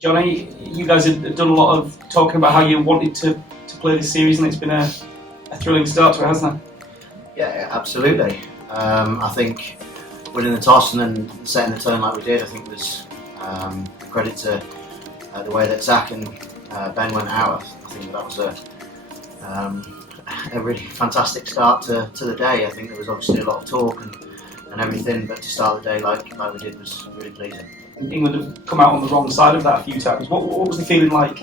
Jonny, you guys have done a lot of talking about how you wanted to play this series, and it's been a thrilling start to it, hasn't it? Yeah, absolutely. I think winning the toss and then setting the tone like we did, I think was credit to the way that Zach and Ben went out. I think that was a really fantastic start to the day. I think there was obviously a lot of talk and everything, but to start the day like we did was really pleasing. England have come out on the wrong side of that a few times. What was the feeling like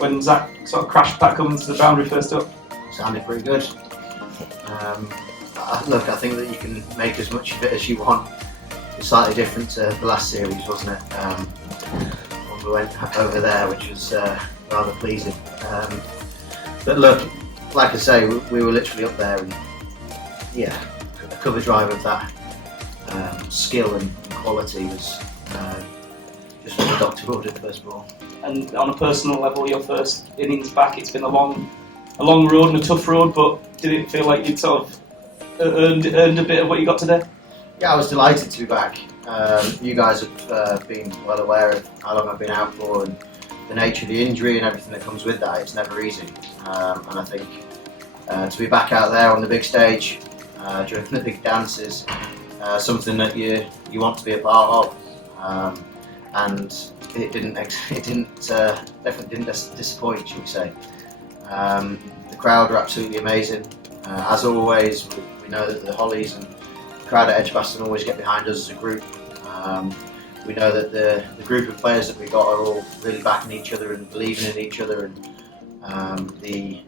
when Zach sort of crashed back onto the boundary first up? Sounded pretty good. Look, I think that you can make as much of it as you want. It's slightly different to the last series, wasn't it? When we went over there, which was rather pleasing. But look, like I say, we were literally up there, and yeah, a cover drive of that skill and quality was just what the doctor ordered first of all. And on a personal level, your first innings back, it's been a long road and a tough road, but did it feel like you'd sort of earned a bit of what you got today? Yeah, I was delighted to be back. You guys have been well aware of how long I've been out for and the nature of the injury and everything that comes with that. It's never easy, and I think to be back out there on the big stage during the big dances, something that you want to be a part of, and it definitely didn't disappoint, shall we say. The crowd were absolutely amazing. As always, we know that the Hollies and the crowd at Edgbaston always get behind us as a group. We know that the group of players that we got are all really backing each other and believing in each other, and the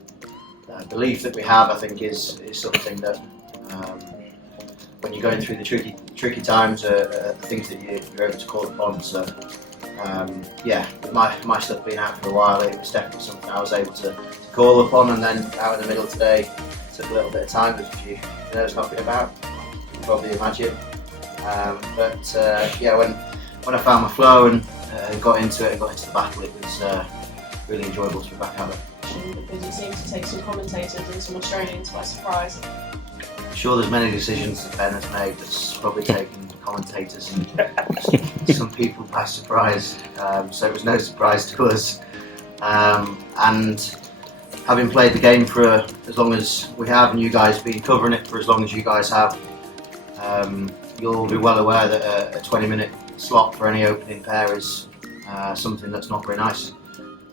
belief that we have, I think, is something that when you're going through the tricky times, things that you're able to call upon. So yeah, with my stuff being out for a while, it was definitely something I was able to call upon, and then out in the middle today took a little bit of time, as you know it's knocking about, you can probably imagine. But yeah, when I found my flow and got into it and got into the battle, it was really enjoyable to be back out there. Because it seems to take some commentators and some Australians by surprise. I'm sure there's many decisions that Ben has made that's probably taken commentators and some people by surprise, so it was no surprise to us. And having played the game for as long as we have, and you guys been covering it for as long as you guys have, you'll be well aware that a 20-minute slot for any opening pair is something that's not very nice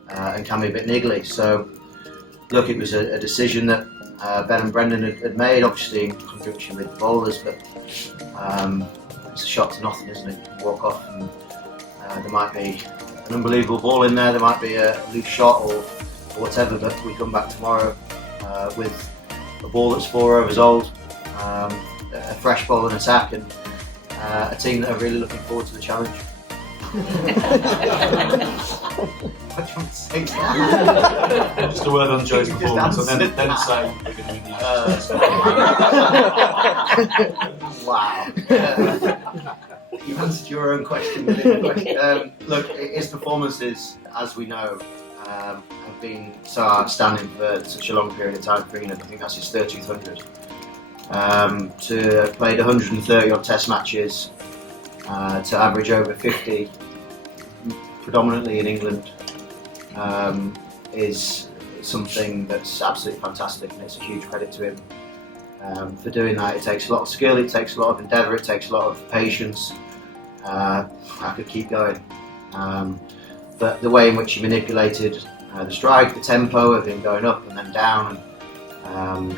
and can be a bit niggly. So look, it was a decision that Ben and Brendan had made, obviously in conjunction with the bowlers, but it's a shot to nothing, isn't it? You walk off and there might be an unbelievable ball in there might be a loose shot or whatever, but we come back tomorrow with a ball that's 4 overs old, a fresh ball and attack, and a team that are really looking forward to the challenge. What do you want to say? Just a word on Joe's performance, and then say we're going to win the Wow. You answered your own question within the question. Look, his performances, as we know, have been so outstanding for such a long period of time for England. I think that's his 30th 100. To have played 130 odd Test matches, to average over 50, predominantly in England, is something that's absolutely fantastic, and it's a huge credit to him for doing that. It takes a lot of skill, it takes a lot of endeavour, it takes a lot of patience. I could keep going, but the way in which he manipulated the strike, the tempo of him going up and then down, and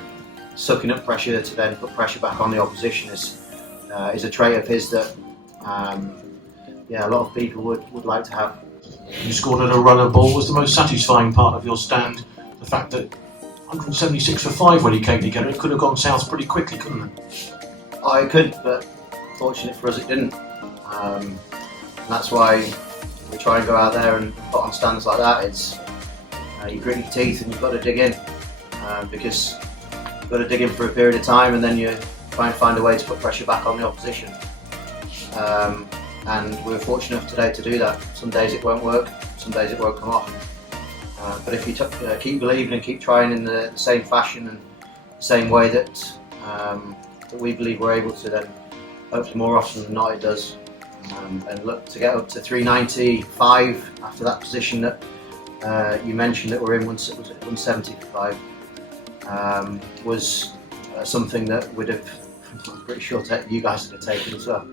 sucking up pressure to then put pressure back on the opposition is a trait of his that yeah, a lot of people would like to have. You scored at a runner ball. Was the most satisfying part of your stand the fact that 176 for 5 when he came together? It could have gone south pretty quickly, couldn't it? Oh, it could, but fortunate for us it didn't. And that's why we try and go out there and put on stands like that. It's you grit your teeth and you've got to dig in, because you've got to dig in for a period of time, and then you try and find a way to put pressure back on the opposition. And we were fortunate enough today to do that. Some days it won't work, some days it won't come off. But if you keep believing and keep trying in the same fashion and the same way that we believe we're able to, then hopefully more often than not it does. and look to get up to 395 after that position that you mentioned that we're in, was it 175, was something that would have, I'm pretty sure you guys would have taken as well.